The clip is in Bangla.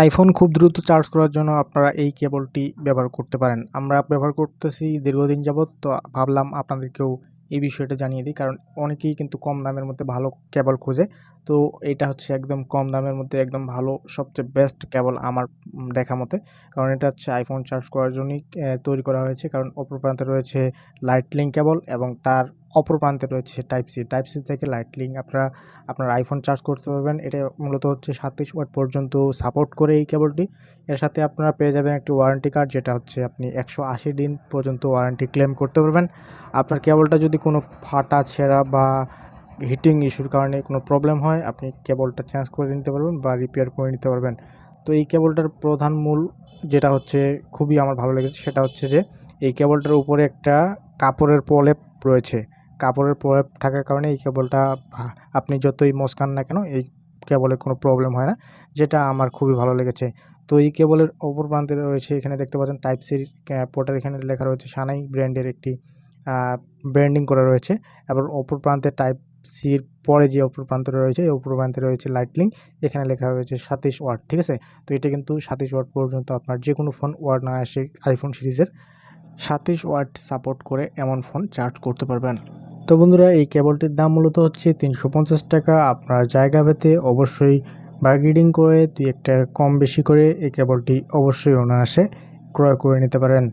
আইফোন খুব দ্রুত চার্জ করার জন্য আপনারা এই কেবলটি ব্যবহার করতে পারেন। আমরা ব্যবহার করতেছি দীর্ঘদিন যাবৎ, তো ভাবলাম আপনাদেরকেও এই বিষয়টা জানিয়ে দিই। কারণ অনেকেই কিন্তু কম দামের মধ্যে ভালো কেবল খোঁজে। তো এটা হচ্ছে একদম কম দামের মধ্যে একদম ভালো সবচেয়ে বেস্ট কেবল আমার দেখা মতে। কারণ এটা হচ্ছে আইফোন চার্জ করার জন্যই তৈরি করা হয়েছে। কারণ অপর প্রান্তে রয়েছে লাইটনিং কেবল এবং তার অপর প্রান্তে রয়েছে টাইপ সি। টাইপ সি থেকে লাইটনিং আপনার আইফোন চার্জ করতে পারবেন। এটা মূলত হচ্ছে 37 ওয়াট পর্যন্ত সাপোর্ট করে এই কেবলটি। এর সাথে আপনারা পেয়ে যাবেন একটি ওয়ারেন্টি কার্ড, যেটা হচ্ছে আপনি 180 দিন পর্যন্ত ওয়ারেন্টি ক্লেম করতে পারবেন। আপনার কেবলটা যদি কোনো ফাটা, ছেঁড়া বা হিটিং ইস্যুর কারণে কোনো প্রবলেম হয়, আপনি কেবলটা চেঞ্জ করে নিতে পারবেন বা রিপেয়ার করে নিতে পারবেন। তো এই কেবলটার প্রধান মূল যেটা হচ্ছে খুবই আমার ভালো লেগেছে, সেটা হচ্ছে যে এই কেবলটার উপরে একটা কাপড়ের প্রলেপ রয়েছে। কাপড়ের প্রলেপ থাকার কারণে এই কেবলটা আপনি যতই মচকান না কেন এই কেবলের কোনো প্রবলেম হয় না, যেটা আমার খুবই ভালো লেগেছে। তো এই কেবলের অপর প্রান্তে রয়েছে, এখানে দেখতে পাচ্ছেন টাইপ সির পোর্টের এখানে লেখা রয়েছে সানাই ব্র্যান্ডের একটি ব্র্যান্ডিং করা রয়েছে। এবং অপর প্রান্তে টাইপ সির পরে যে অপর প্রান্ত রয়েছে, এই অপর প্রান্তে রয়েছে লাইটনিং, এখানে লেখা হয়েছে 27 ওয়াট, ঠিক আছে? তো এটা কিন্তু 27 ওয়াট পর্যন্ত আপনার যে কোনো ফোন ওয়াট না আসে আইফোন সিরিজের 27 ওয়াট সাপোর্ট করে এমন ফোন চার্জ করতে পারবেন। তো বন্ধুরা, এই কেবলটির দাম মূলত হচ্ছে 350 টাকা। আপনার জায়গা ভেদে অবশ্যই বার্গেনিং করে 2-1 টাকা কম বেশি করে এই কেবলটি অবশ্যই অনায়াসে ক্রয় করে নিতে পারেন।